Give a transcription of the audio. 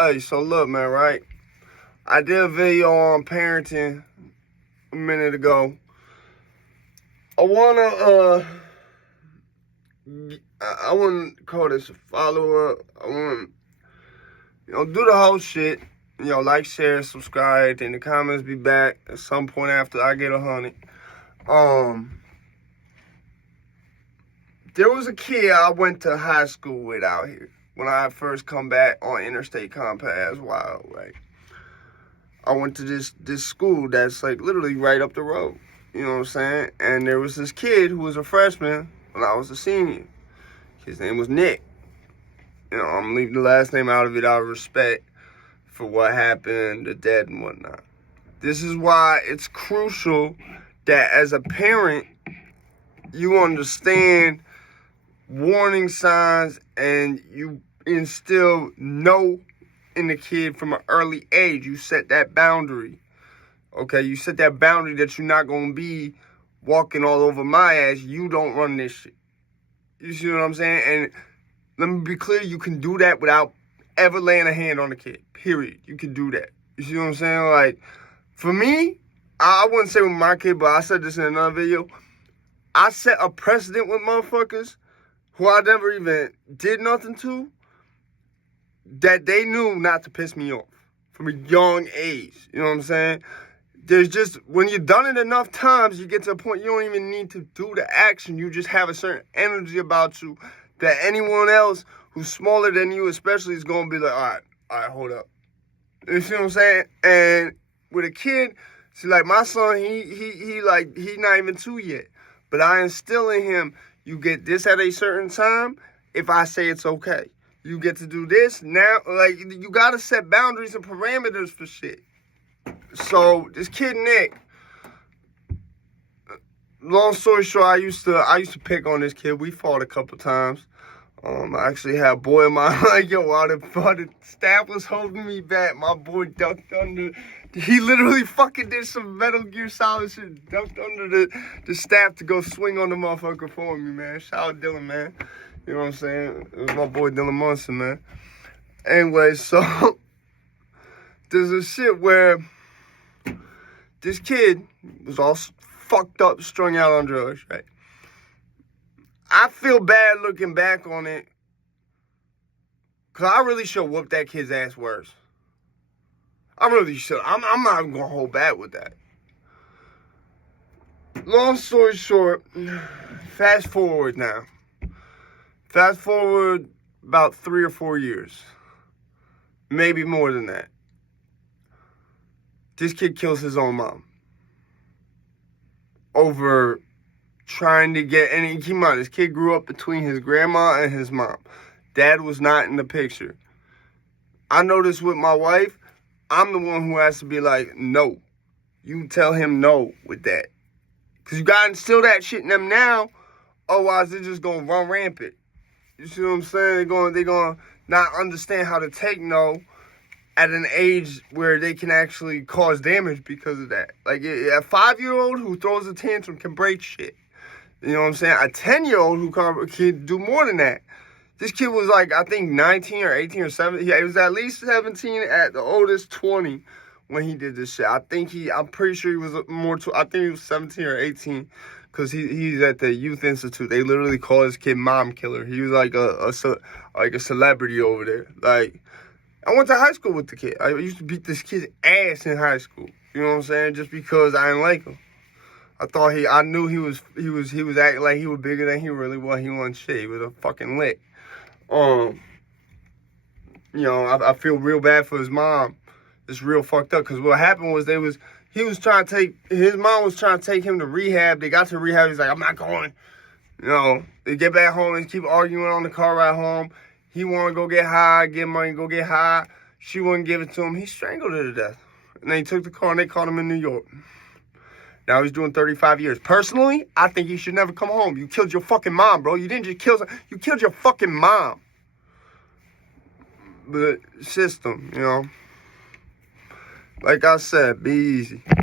Hey, so look, man, right? I did a video on parenting a minute ago. I wanna call this a follow-up. I wanna, do the whole shit. Like, share, subscribe, and the comments be back at some point after I get 100. There was a kid I went to high school with out here when I first come back on Interstate Compass Wild, right? I went to this school that's like literally right up the road. You know what I'm saying? And there was this kid who was a freshman when I was a senior. His name was Nick. I'm leaving the last name out of it out of respect for what happened, the dead and whatnot. This is why it's crucial that as a parent, you understand warning signs and you instill no in the kid from an early age. You set that boundary. Okay, you set that boundary that you're not going to be walking all over my ass. You don't run this shit. You see what I'm saying? And let me be clear, you can do that without ever laying a hand on the kid. Period. You can do that. You see what I'm saying? Like, for me, I wouldn't say with my kid, but I said this in another video. I set a precedent with motherfuckers who I never even did nothing to, that they knew not to piss me off from a young age. You know what I'm saying? There's just, when you've done it enough times, you get to a point you don't even need to do the action. You just have a certain energy about you that anyone else who's smaller than you especially is going to be like, all right, hold up. You see what I'm saying? And with a kid, see, like my son, he not even 2 yet. But I instill in him, you get this at a certain time if I say it's okay. You get to do this now. Like, you got to set boundaries and parameters for shit. So, this kid, Nick, long story short, I used to pick on this kid. We fought a couple times. I actually had a boy of mine, like, while the staff was holding me back, my boy ducked under. He literally fucking did some Metal Gear Solid shit, ducked under the staff to go swing on the motherfucker for me, man. Shout out Dylan, man. You know what I'm saying? It was my boy Dylan Munson, man. Anyway, so there's a shit where this kid was all fucked up, strung out on drugs, right? I feel bad looking back on it, because I really should whoop that kid's ass worse. I really should. I'm not even going to hold back with that. Long story short, fast forward now. Fast forward about 3 or 4 years. Maybe more than that. This kid kills his own mom. Over trying to get, and keep in mind, this kid grew up between his grandma and his mom. Dad was not in the picture. I noticed with my wife, I'm the one who has to be like, no. You tell him no with that. Because you got to instill that shit in them now, otherwise they're just going to run rampant. You see what I'm saying? They're going to not understand how to take no at an age where they can actually cause damage because of that. Like, a 5-year-old who throws a tantrum can break shit. You know what I'm saying? A 10-year-old who can do more than that. This kid was like, I think 19 or 18 or 17. Yeah, he was at least 17, at the oldest 20 when he did this shit. I'm pretty sure he was I think he was 17 or 18 because he's at the youth institute. They literally call this kid Mom Killer. He was like a celebrity over there. Like, I went to high school with the kid. I used to beat this kid's ass in high school. You know what I'm saying? Just because I didn't like him. I knew he was acting like he was bigger than he really was. He wasn't shit. He was a fucking lick. I feel real bad for his mom. It's real fucked up because what happened was his mom was trying to take him to rehab. They got to rehab. He's like, I'm not going. They get back home and keep arguing on the car ride home. He want to go get high, get money, go get high. She wouldn't give it to him. He strangled her to death. And then he took the car and they caught him in New York. Now he's doing 35 years. Personally, I think he should never come home. You killed your fucking mom, bro. You didn't just kill her. You killed your fucking mom. But system, like I said, be easy.